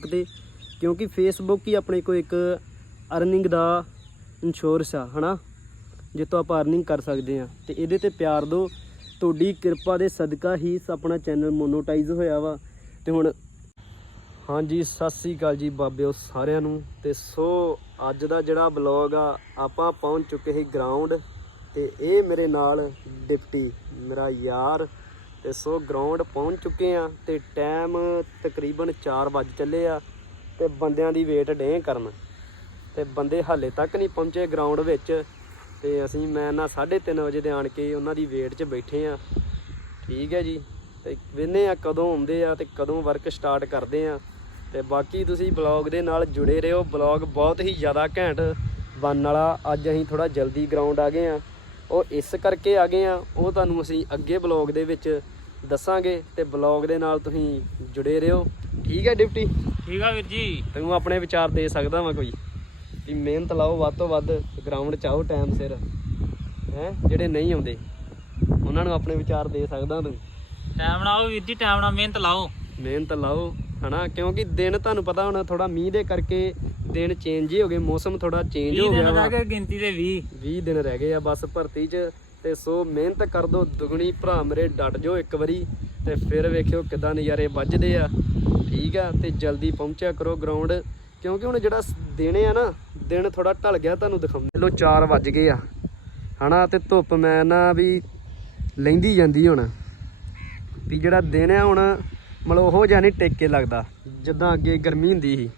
ਸਕਦੇ ਕਿਉਂਕਿ ਫੇਸਬੁੱਕ ਹੀ ਆਪਣੇ ਕੋਲ ਇੱਕ ਅਰਨਿੰਗ ਦਾ ਇੰਸ਼ੋਰੈਂਸ ਆ, ਹਨਾ? ਜਿੱਤੋਂ ਆਪਾਂ ਅਰਨਿੰਗ ਕਰ ਸਕਦੇ ਆ ਤੇ ਇਹਦੇ ਤੇ ਪਿਆਰ ਦਿਓ। ਤੁਹਾਡੀ ਕਿਰਪਾ ਦੇ ਸਦਕਾ ਹੀ ਆਪਣਾ ਚੈਨਲ ਮੋਨੋਟਾਈਜ਼ ਹੋਇਆ ਵਾ। ਤੇ ਹੁਣ, ਹਾਂਜੀ, ਸਤਿ ਸ੍ਰੀ ਅਕਾਲ ਜੀ ਬਾਬਿਓ ਸਾਰਿਆਂ ਨੂੰ। ਤੇ ਸੋ, ਅੱਜ ਦਾ ਜਿਹੜਾ ਬਲੌਗ ਆ, ਆਪਾਂ ਪਹੁੰਚ ਚੁੱਕੇ ਸੀ ਗਰਾਊਂਡ ਤੇ ਇਹ ਮੇਰੇ ਨਾਲ ਡਿਪਟੀ, ਮੇਰਾ ਯਾਰ ਤੇ ਸੋ ਗਰਾਊਂਡ ਪਹੁੰਚ ਚੁੱਕੇ ਆ ਤੇ ਟਾਈਮ ਤਕਰੀਬਨ 4 ਵਜ ਚੱਲੇ ਆ ਤੇ ਬੰਦਿਆਂ ਦੀ ਵੇਟ ਡੇ ਕਰਨ। ਤੇ ਬੰਦੇ ਹਾਲੇ ਤੱਕ ਨਹੀਂ ਪਹੁੰਚੇ ਗਰਾਊਂਡ ਵਿੱਚ ਤੇ ਅਸੀਂ ਮੈਂ ਨਾ 3:30 ਵਜੇ ਦੇ ਆਣ ਕੇ ਉਹਨਾਂ ਦੀ ਵੇਟ 'ਚ ਬੈਠੇ ਆ। ਠੀਕ ਹੈ ਜੀ। ਤੇ ਵੇਨੇ ਆ ਕਦੋਂ ਆਉਂਦੇ ਆ ਤੇ ਕਦੋਂ ਵਰਕ ਸਟਾਰਟ ਕਰਦੇ ਆ। ਤੇ ਬਾਕੀ ਤੁਸੀਂ ਬਲੌਗ ਦੇ ਨਾਲ ਜੁੜੇ ਰਹੋ। ਬਲੌਗ ਬਹੁਤ ਹੀ ਜ਼ਿਆਦਾ ਘੈਂਟ ਬਣਨ ਵਾਲਾ। ਅੱਜ ਅਸੀਂ ਥੋੜਾ ਜਲਦੀ ਗਰਾਊਂਡ ਆ ਗਏ ਆ। ਉਹ ਇਸ ਕਰਕੇ ਆ ਗਏ ਆ। ਉਹ ਤੁਹਾਨੂੰ ਅਸੀਂ ਅੱਗੇ ਬਲੌਗ ਦੇ ਵਿੱਚ ਦੱਸਾਂਗੇ ਤੇ ਬਲੌਗ ਦੇ ਨਾਲ ਤੁਸੀਂ ਜੁੜੇ ਰਹੋ। ਠੀਕ ਹੈ ਡਿਪਟੀ? ਠੀਕ ਆ ਵੀਰ ਜੀ। ਤੈਨੂੰ ਆਪਣੇ ਵਿਚਾਰ ਦੇ ਸਕਦਾ ਵਾਂ ਕੋਈ। ਵੀ ਮਿਹਨਤ ਲਾਓ ਵੱਧ ਤੋਂ ਵੱਧ ਗਰਾਊਂਡ ਚ ਆਓ ਟਾਈਮ ਸਿਰ। ਹੈ? ਜਿਹੜੇ ਨਹੀਂ ਆਉਂਦੇ। ਉਹਨਾਂ ਨੂੰ ਆਪਣੇ ਵਿਚਾਰ ਦੇ ਸਕਦਾ ਤੂੰ। ਟਾਈਮ ਨਾਲ ਆਓ ਵੀਰ ਜੀ ਟਾਈਮ ਨਾਲ ਮਿਹਨਤ ਲਾਓ। ਮਿਹਨਤ ਲਾਓ। ਹਨਾ? ਕਿਉਂਕਿ ਦਿਨ ਤੁਹਾਨੂੰ ਪਤਾ ਹੁਣ ਥੋੜਾ ਮੀਂਹ ਦੇ ਕਰਕੇ ਦਿਨ ਚੇਂਜ ਹੀ ਹੋ ਗਏ ਮੌਸਮ ਥੋੜਾ ਚੇਂਜ 20 ਹੋ ਦਿਨ ਗਿਆ ਵਾ। ਰਹਿ ਗਏ ਗਿਣਤੀ ਦੇ 20 20 ਦਿਨ ਰਹਿ ਗਏ ਆ ਬਸ ਭਰਤੀ 'ਚ। ਤੇ ਸੋ ਮਿਹਨਤ ਕਰ ਦੋ ਦੁਗਣੀ ਭਰਾ ਮੇਰੇ ਡਟ ਜਾਓ ਇੱਕ ਵਾਰੀ। ਤੇ ਫਿਰ ਵੇਖਿਓ ਕਿਦਾਂ ਨਜ਼ਾਰੇ ਵੱਜਦੇ ਆ। ਠੀਕ ਆ ਤੇ ਜਲਦੀ ਪਹੁੰਚਿਆ ਕਰੋ ਗਰਾਊਂਡ ਕਿਉਂਕਿ ਹੁਣ ਜਿਹੜਾ ਦਿਨ ਆ ਨਾ ਦਿਨ ਥੋੜਾ ਢਲ ਗਿਆ ਤੁਹਾਨੂੰ ਦਿਖਾਉਂਦੇ ਲੋ 4 ਵੱਜ ਗਏ ਆ। ਹਨਾ ਤੇ ਧੁੱਪ ਮੈਂ ਨਾ ਵੀ ਲੈਂਦੀ ਜਾਂਦੀ ਹੁਣ। ਵੀ ਜਿਹੜਾ ਦਿਨ ਆ ਹੁਣ ਮਤਲਬ ਉਹ ਜਿਹਾ ਨਹੀਂ ਟਿਕ ਕੇ ਲੱਗਦਾ ਜਿੱਦਾਂ ਅੱਗੇ ਗਰਮੀ ਹੁੰਦੀ ਸੀ।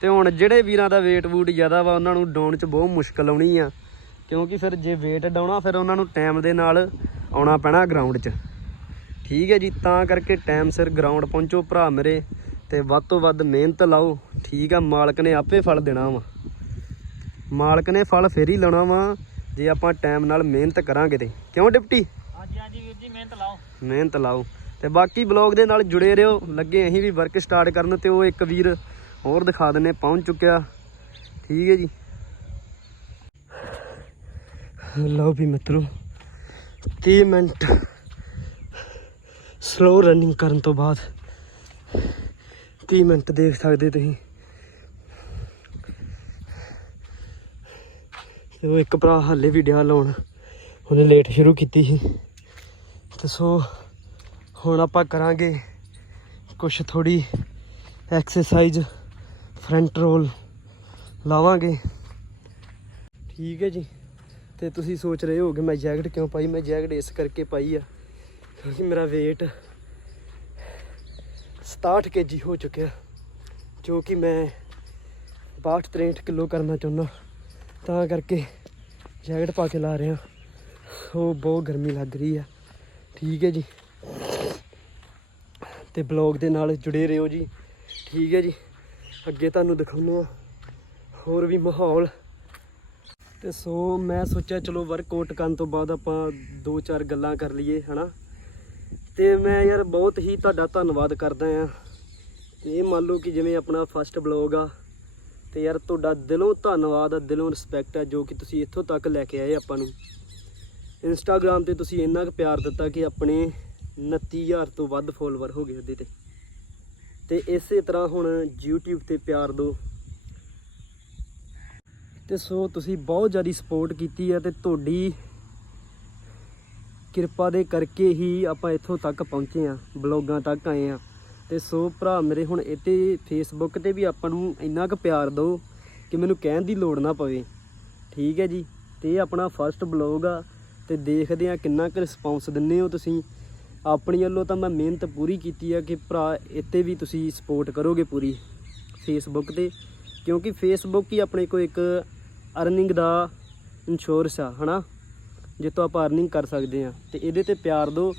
ਤੇ ਹੁਣ ਜਿਹੜੇ ਵੀਰਾਂ ਦਾ weight ਵੂਟ ਜ਼ਿਆਦਾ ਵਾ ਉਹਨਾਂ ਨੂੰ ਡਾਉਣ 'ਚ ਬਹੁਤ ਮੁਸ਼ਕਲ ਆਉਣੀ ਆ। ਕਿਉਂਕਿ ਫਿਰ ਜੇ weight ਡਾਉਣਾ ਫਿਰ ਉਹਨਾਂ ਨੂੰ ਟਾਈਮ ਦੇ ਨਾਲ ਆਉਣਾ ਪੈਣਾ ਗਰਾਊਂਡ 'ਚ। ਠੀਕ ਹੈ ਜੀ ਤਾਂ ਕਰਕੇ ਟਾਈਮ ਸਿਰ ਗਰਾਊਂਡ ਪਹੁੰਚੋ ਭਰਾ ਮੇਰੇ ਤੇ ਵੱਧ ਤੋਂ ਵੱਧ ਮਿਹਨਤ ਲਾਓ। ਠੀਕ ਆ ਮਾਲਕ ਨੇ ਆਪੇ ਫਲ ਦੇਣਾ ਵਾ। ਮਾਲਕ ਨੇ ਫਲ ਫੇਰ ਹੀ ਲਾਉਣਾ ਵਾ ਜੇ ਆਪਾਂ ਟਾਈਮ ਨਾਲ ਮਿਹਨਤ ਕਰਾਂਗੇ ਤੇ। ਕਿਉਂ ਡਿਪਟੀ? ਹਾਂਜੀ ਹਾਂਜੀ ਵੀਰ ਜੀ ਮਿਹਨਤ ਲਾਓ। ਮਿਹਨਤ ਲਾਓ। ਤੇ ਬਾਕੀ ਬਲੌਗ ਦੇ ਨਾਲ ਜੁੜੇ ਰਹੋ। ਲੱਗੇ ਅਸੀਂ ਵੀ ਵਰਕ ਸਟਾਰਟ ਕਰਨ ਤੇ ਉਹ ਇੱਕ ਵੀਰ ਹੋਰ ਦਿਖਾ ਦਿੰਨੇ, ਪਹੁੰਚ ਚੁੱਕਿਆ। ਠੀਕ ਹੈ ਜੀ। ਲਓ ਵੀ ਮਿੱਤਰੋ 30 ਮਿੰਟ ਸਲੋ ਰਨਿੰਗ ਕਰਨ ਤੋਂ ਬਾਅਦ 30 ਮਿੰਟ ਦੇਖ ਸਕਦੇ ਤੁਸੀਂ। ਤੇ ਉਹ ਇੱਕ ਭਰਾ ਹਾਲੇ ਵੀ ਡਿਆ ਲਾਉਣ। ਉਹਨੇ ਲੇਟ ਸ਼ੁਰੂ ਕੀਤੀ ਸੀ। ਤੇ ਸੋ ਹੁਣ ਆਪਾਂ ਕਰਾਂਗੇ ਕੁਛ ਥੋੜੀ ਐਕਸਰਸਾਈਜ਼ ਫਰੰਟ ਰੋਲ ਲਾਵਾਂਗੇ। ਠੀਕ ਹੈ ਜੀ। ਤੇ ਤੁਸੀਂ ਸੋਚ ਰਹੇ ਹੋਗੇ ਮੈਂ ਜੈਕਟ ਕਿਉਂ ਪਾਈ? ਮੈਂ ਜੈਕਟ ਇਸ ਕਰਕੇ ਪਾਈ ਆ ਕਿਉਂਕਿ ਮੇਰਾ weight 67 kg ਹੋ ਚੁੱਕਿਆ, ਜੋ ਕਿ ਮੈਂ 62 63 ਕਿਲੋ ਕਰਨਾ ਚਾਹੁੰਦਾ। ਤਾਂ ਕਰਕੇ ਜੈਕਟ ਪਾ ਕੇ ਲਾ ਰਿਹਾ। ਉਹ ਬਹੁਤ ਗਰਮੀ ਲੱਗ ਰਹੀ ਆ। ਠੀਕ ਹੈ ਜੀ। ਤੇ ਬਲੌਗ ਦੇ ਨਾਲ ਜੁੜੇ ਰਹੋ ਜੀ। ਠੀਕ ਹੈ ਜੀ। ਅੱਗੇ ਤੁਹਾਨੂੰ ਦਿਖਾਉਂਦਾ ਹਾਂ। ਹੋਰ ਵੀ ਮਾਹੌਲ। ਤੇ ਸੋ ਮੈਂ ਸੋਚਿਆ ਚਲੋ ਵਰਕਆਊਟ ਕਰਨ ਤੋਂ ਬਾਅਦ ਆਪਾਂ ਦੋ ਚਾਰ ਗੱਲਾਂ ਕਰ ਲਈਏ, ਹਨਾ? ਤੇ ਮੈਂ ਯਾਰ ਬਹੁਤ ਹੀ ਤੁਹਾਡਾ ਧੰਨਵਾਦ ਕਰਦਾ ਆ ਇਹ ਮੰਨ ਲਓ ਕਿ ਜਿਵੇਂ ਆਪਣਾ ਫਸਟ ਬਲੌਗ ਆ, ਤੇ ਯਾਰ ਤੁਹਾਡਾ ਦਿਲੋਂ ਧੰਨਵਾਦ ਆ, ਦਿਲੋਂ ਰਿਸਪੈਕਟ ਆ, ਜੋ ਕਿ ਤੁਸੀਂ ਇੱਥੋਂ ਤੱਕ ਲੈ ਕੇ ਆਏ ਆਪਾਂ ਨੂੰ। ਇੰਸਟਾਗ੍ਰam ਤੇ ਤੁਸੀਂ ਇੰਨਾ ਕੁ ਪਿਆਰ ਦਿੱਤਾ ਕਿ ਆਪਣੇ 29000 ਤੋਂ ਵੱਧ ਫੋਲੋਵਰ ਹੋ ਗਏ ਉਹਦੇ ਤੇ। ਤੇ ਇਸੇ ਤਰ੍ਹਾਂ ਹੁਣ YouTube ਤੇ ਪਿਆਰ ਦਿਓ। ਤੇ ਸੋ ਤੁਸੀਂ ਬਹੁਤ ਜ਼ਿਆਦਾ ਸਪੋਰਟ ਕੀਤੀ ਹੈ ਤੇ ਤੁਹਾਡੀ ਕਿਰਪਾ ਦੇ ਕਰਕੇ ਹੀ ਆਪਾਂ ਇੱਥੋਂ ਤੱਕ ਪਹੁੰਚੇ ਆ, ਬਲੌਗਾਂ ਤੱਕ ਆਏ ਆ। ਤੇ ਸੋ ਭਰਾ ਮੇਰੇ ਹੁਣ ਇੱਥੇ ਫੇਸਬੁੱਕ ਤੇ ਵੀ ਆਪਾਂ ਨੂੰ ਇੰਨਾ ਕੁ ਪਿਆਰ ਦਿਓ ਕਿ ਮੈਨੂੰ ਕਹਿਣ ਦੀ ਲੋੜ ਨਾ ਪਵੇ। ਠੀਕ ਹੈ ਜੀ? ਤੇ ਇਹ ਆਪਣਾ ਫਰਸਟ ਬਲੌਗ ਆ ਤੇ ਦੇਖਦੇ ਆ ਕਿੰਨਾ ਕੁ ਰਿਸਪੌਂਸ ਦਿੰਦੇ ਹੋ ਤੁਸੀਂ। ਆਪਣੀ ਵੱਲੋਂ ਤਾਂ ਮੈਂ ਮਿਹਨਤ ਪੂਰੀ ਕੀਤੀ ਆ ਕਿ ਭਰਾ, ਇੱਥੇ ਵੀ ਤੁਸੀਂ ਸਪੋਰਟ ਕਰੋਗੇ ਪੂਰੀ ਫੇਸਬੁੱਕ ਤੇ, ਕਿਉਂਕਿ ਫੇਸਬੁੱਕ ਹੀ ਆਪਣੇ ਕੋਲ ਇੱਕ ਅਰਨਿੰਗ ਦਾ ਇੰਸ਼ੋਰੈਂਸ ਆ, ਹਨਾ? ਜਿੱਤੋਂ ਆਪਾਂ ਅਰਨਿੰਗ ਕਰ ਸਕਦੇ ਆ। ਤੇ ਇਹਦੇ ਤੇ ਪਿਆਰ ਦਿਓ।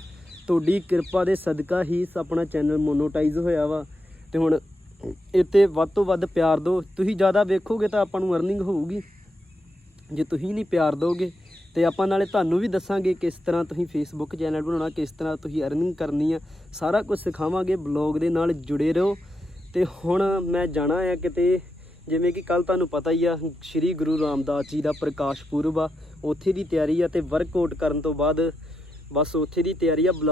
ਤੁਹਾਡੀ ਕਿਰਪਾ ਦੇ ਸਦਕਾ ਹੀ ਆਪਣਾ ਚੈਨਲ ਮੋਨੋਟਾਈਜ਼ ਹੋਇਆ ਵਾ। ਤੇ ਹੁਣ ਇੱਥੇ ਵੱਧ ਤੋਂ ਵੱਧ ਪਿਆਰ ਦਿਓ। ਤੁਸੀਂ ਜ਼ਿਆਦਾ ਵੇਖੋਗੇ ਤਾਂ ਆਪਾਂ ਨੂੰ ਅਰਨਿੰਗ ਹੋਊਗੀ। ਜੇ ਤੁਸੀਂ ਨਹੀਂ ਪਿਆਰ ਦੋਗੇ ਤੇ ਆਪਾਂ ਨਾਲੇ ਤੁਹਾਨੂੰ ਵੀ ਦੱਸਾਂਗੇ ਕਿਸ ਤਰ੍ਹਾਂ ਤੁਸੀਂ ਫੇਸਬੁੱਕ ਚੈਨਲ ਬਣਾਉਣਾ, ਕਿਸ ਤਰ੍ਹਾਂ ਤੁਸੀਂ ਅਰਨਿੰਗ ਕਰਨੀ ਆ। ਸਾਰਾ ਕੁਝ ਸਿਖਾਵਾਂਗੇ ਬਲੌਗ ਦੇ ਨਾਲ ਜੁੜੇ ਰਹੋ। ਤੇ ਹੁਣ ਮੈਂ ਜਾਣਾ ਆ ਕਿਤੇ, ਜਿਵੇਂ ਕਿ ਕੱਲ ਤੁਹਾਨੂੰ ਪਤਾ ਹੀ ਆ, ਸ੍ਰੀ ਗੁਰੂ ਰਾਮਦਾਸ ਜੀ ਦਾ ਪ੍ਰਕਾਸ਼ ਪੁਰਬ ਆ। ਉੱਥੇ ਦੀ ਤਿਆਰੀ ਆ ਤੇ ਵਰਕਆਊਟ ਕਰਨ ਤੋਂ ਬਾਅਦ ਬਸ ਉੱਥੇ ਦੀ ਤਿਆਰੀ ਆ ਬਲੌਗ